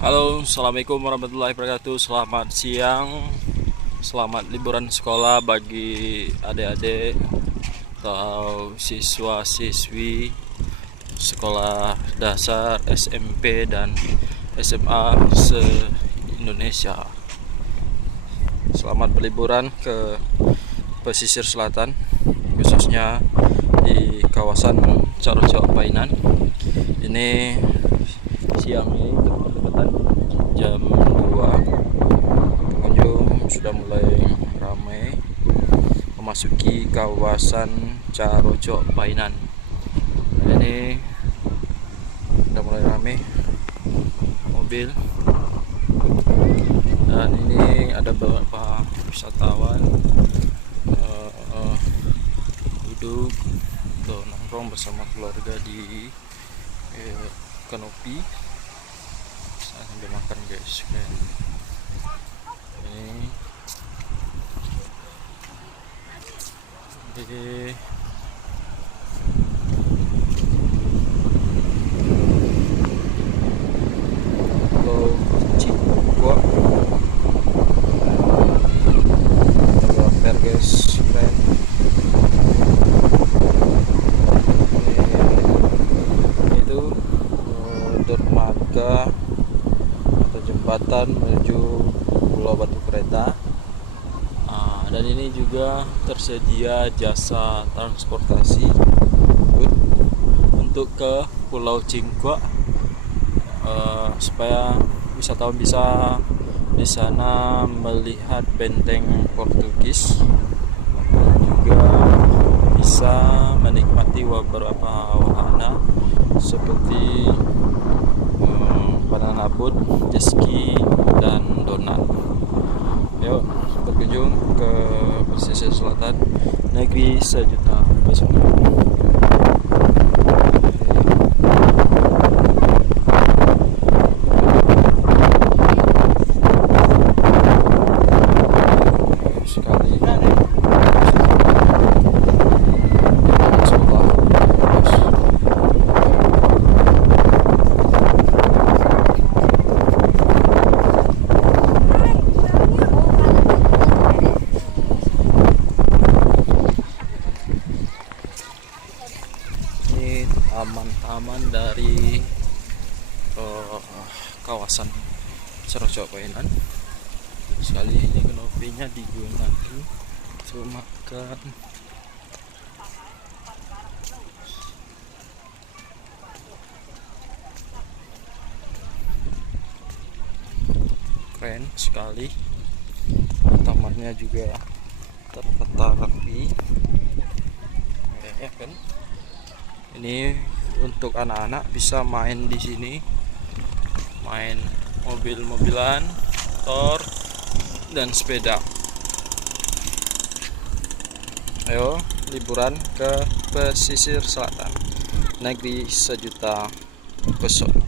Halo, assalamualaikum warahmatullahi wabarakatuh. Selamat siang, selamat liburan sekolah bagi adik-adik atau siswa-siswi sekolah dasar, SMP, dan SMA se-Indonesia. Selamat berliburan ke pesisir selatan, khususnya di kawasan Carocok Painan. Ini siang ini dekat-dekatan jam 2, pengunjung sudah mulai ramai memasuki kawasan Carocok Painan. Ini sudah mulai ramai mobil, dan ini ada beberapa wisatawan duduk atau nongkrong bersama keluarga di kanopi sambil makan, guys. Ini Pulau Cikwa, ada guys, keren. Itu dermaga atau jembatan menuju Pulau Batu Kereta. Dan ini juga tersedia jasa transportasi untuk ke Pulau Cikwa, supaya wisatawan bisa di sana melihat benteng Portugis, juga bisa menikmati beberapa wahana seperti banana boat, jet ski, dan donat. Yuk berkunjung ke pesisir selatan negeri sejuta pesona. Taman dari kawasan Carocok Painan. Sekali ini kanopinya digunakan untuk makan. Keren sekali, tamannya juga tertata rapi, ya kan. Ini untuk anak-anak bisa main di sini, main mobil-mobilan, motor, dan sepeda. Ayo liburan ke pesisir selatan negeri sejuta pesona.